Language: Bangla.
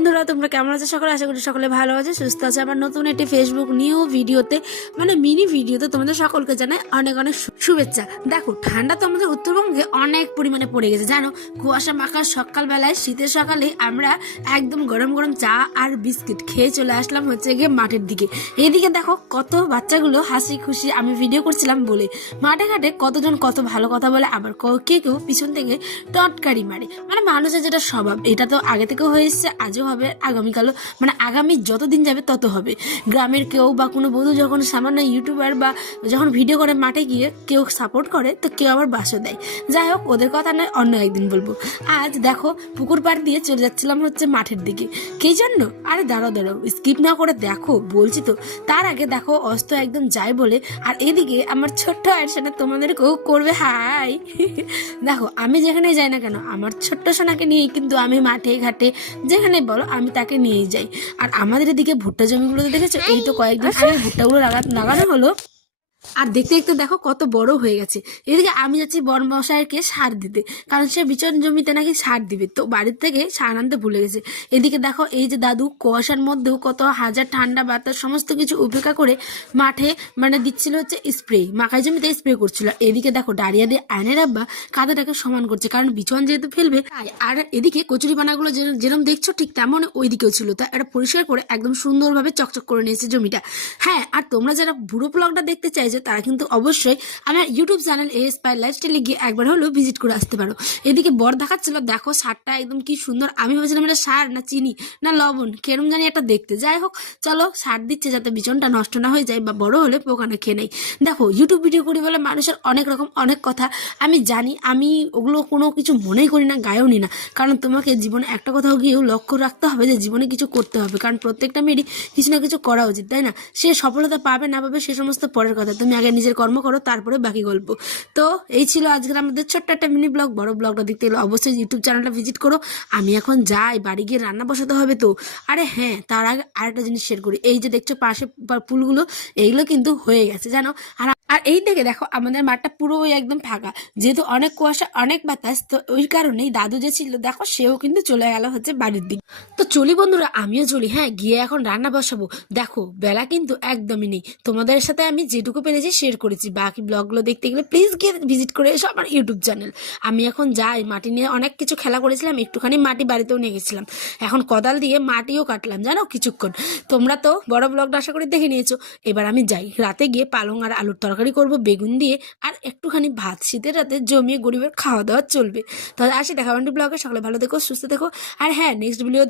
বন্ধুরা, তোমরা কেমন আছো? সকলে আশা করি সকলে ভালো আছে, সুস্থ আছে। আমার নতুন একটি ফেসবুক নিউ ভিডিওতে মানে মিনি ভিডিওতে তোমাদের সকলকে জানাই অনেক অনেক শুভেচ্ছা। দেখো, ঠান্ডা তো আমাদের উত্তরবঙ্গে অনেক পরিমাণে পড়ে গেছে, জানো। কুয়াশা মাখা সকালবেলায়, শীতের সকালে আমরা একদম গরম গরম চা আর বিস্কিট খেয়ে চলে আসলাম হচ্ছে গিয়ে মাঠের দিকে। এইদিকে দেখো কত বাচ্চাগুলো হাসি খুশি, আমি ভিডিও করছিলাম বলে মাঠে ঘাটে কতজন কত ভালো কথা বলে, আবার কেউ পিছন থেকে টটকারি মারে। মানে মানুষের যেটা স্বভাব, এটা তো আগে থেকেও হয়ে এসছে, আজও হবে, আগামীকালও, মানে আগামী যতদিন যাবে তত হবে। গ্রামের কেউ বা কোনো বধূ যখন সামান্য ইউটিউবার বা যখন ভিডিও করে মাঠে গিয়ে কেউ সাপোর্ট করে, তো কেউ আবার বাসও দেয়। যাই হোক, ওদের কথা নয়, অন্য একদিন বলবো। আজ দেখো পুকুর পাড় দিয়ে চলে যাচ্ছিলাম হচ্ছে মাঠের দিকে। কি জন্য? আরে দাঁড়াও দাঁড়াও, স্কিপ না করে দেখো, বলছি তো। তার আগে দেখো অস্ত একদম যায় বলে, আর এদিকে আমার ছোট্ট আর সেটা তোমাদেরকেও করবে হাই। দেখো, আমি যেখানে যাই না কেন, আমার ছোট্ট সোনাকে নিয়েই কিন্তু আমি মাঠে ঘাটে যেখানে বলো আমি তাকে নিয়েই যাই। আর আমাদের এদিকে ভুট্টা জমিগুলোতে দেখেছো, এই তো কয়েকদিন আগে ভুট্টাগুলো লাগানো হলো, আর দেখতে দেখতে দেখো কত বড় হয়ে গেছে। এদিকে আমি যাচ্ছি বড়মশাইকে সার দিতে, কারণ সে বিচন জমিতে নাকি সার দিবে, তো বাড়ির থেকে সার আনতে ভুলে গেছে। এদিকে দেখো এই যে দাদু কুয়াশার মধ্যেও কত হাজার ঠান্ডা বাতাস সমস্ত কিছু উপেক্ষা করে মাঠে মানে দিচ্ছিল হচ্ছে স্প্রে, মাখাই জমিতে স্প্রে করছিল। এদিকে দেখো ডাড়িয়া দিয়ে আয়নের আব্বা কাদাটাকে সমান করছে, কারণ বিচন যেহেতু ফেলবে। আর এদিকে কচুরি পানাগুলো যেরকম দেখছো ঠিক তেমন ওই দিকেও ছিল, তা এটা পরিষ্কার করে একদম সুন্দরভাবে চকচক করে নিয়েছে জমিটা। হ্যাঁ, আর তোমরা যারা পুরো ব্লগটা দেখতে চাইছো তারা কিন্তু অবশ্যই আমার ইউটিউব চ্যানেল ASPy লাইফস্টাইলে গিয়ে একবার হলেও ভিজিট করে আসতে পারো। এদিকে বর দেখাচ্ছিল, দেখো সারটা একদম কি সুন্দর। আমি ভেবেছিলাম এটা সার না চিনি না লবণ, কেরম জানি একটা দেখতে। যাই হোক, চলো সার দিচ্ছে যাতে বিচনটা নষ্ট না হয়ে যায় বা বড় হলে পোকা না খেয়ে নেই। দেখো, ইউটিউব ভিডিও করি বলে মানুষের অনেক রকম অনেক কথা আমি জানি, আমি ওগুলো কোনো কিছু মনেই করি না, গায়েও নি না। কারণ তোমাকে জীবনে একটা কোথাও গিয়েও লক্ষ্য রাখতে হবে যে জীবনে কিছু করতে হবে, কারণ প্রত্যেকটা মেয়েরই কিছু না কিছু করা উচিত, তাই না? সে সফলতা পাবে না পাবে সে সমস্ত পরের কথা, তুমি আগে নিজের কর্ম করো, তারপরে বাকি গল্প। তো এই ছিল আজকের আমাদের ছোট্ট একটা মিনি ব্লগ। বড় ব্লগটা দেখতে গেলে অবশ্যই ইউটিউব চ্যানেলটা ভিজিট করো। আমি এখন যাই, বাড়ি গিয়ে রান্না বসাতে হবে তো। আরে হ্যাঁ, তার আগে আরেকটা জিনিস শেয়ার করি। এই যে দেখছো পাশে ফুলগুলো, এইগুলো কিন্তু হয়ে গেছে, জানো। আর আর এই থেকে দেখো আমাদের মাঠটা পুরো একদম ফাঁকা, যেহেতু অনেক কুয়াশা অনেক বাতাস, তো ওই কারণেই দাদু যে ছিল দেখো সেও কিন্তু চলে গেল হচ্ছে বাড়ির দিকে। তো চলি বন্ধুরা, আমিও চলি। হ্যাঁ, গিয়ে এখন রান্না বসাবো। দেখো বেলা কিন্তু একদমই নেই, তোমাদের সাথে আমি যেটুকু পেরেছি শেয়ার করেছি। বাকি ব্লগগুলো দেখতে গেলে প্লিজ গিয়ে ভিজিট করে এসো আমার ইউটিউব চ্যানেল। আমি এখন যাই, মাটি নিয়ে অনেক কিছু খেলা করেছিলাম, একটুখানি মাটি বাড়িতেও নিয়ে গেছিলাম। এখন কোদাল দিয়ে মাটিও কাটলাম, জানো, কিছুক্ষণ। তোমরা তো বড় ব্লগটা আশা করি দেখে নিয়েছো। এবার আমি যাই, রাতে গিয়ে পালং আর আলুর তরকারি করব বেগুন দিয়ে, আর একটুখানি ভাত, শীতের রাতে জমিয়ে গরিবের খাওয়া দাওয়া চলবে। তাহলে আসি, দেখা ব্লগে। সকলে ভালো থেকো, সুস্থ থেকো। আর হ্যাঁ, নেক্সট ভিডিও